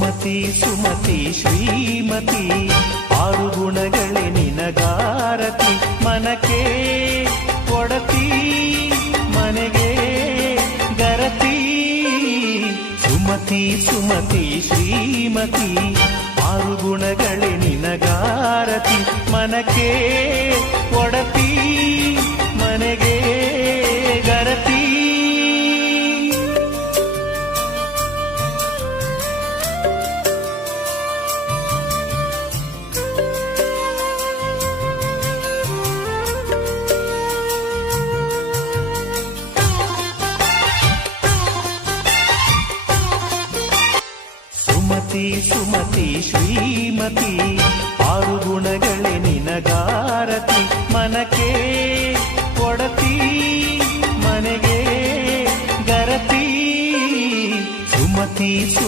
ಸುಮತಿ ಸುಮತಿ ಶ್ರೀಮತಿ ಆರು ಗುಣಗಳೇ ನಿನಗಾರತಿ ಮನಕ್ಕೆ ಕೊಡತಿ ಮನೆಗೆ ಗರತಿ ಸುಮತಿ ಸುಮತಿ ಶ್ರೀಮತಿ ಆರು ಗುಣಗಳೇ ನಿನಗಾರತಿ ಮನಕ್ಕೆ ಕೊಡತಿ ಮನೆಗೆ ಗರತಿ ಸುಮತಿ ಸುಮತಿ ಶ್ರೀಮತಿ ಆರು ಗುಣಗಳೇ ನಿನಗಾರತಿ ಮನಕ್ಕೆ ಕೊಡತಿ ಮನೆಗೆ ಗರತಿ ಸುಮತಿ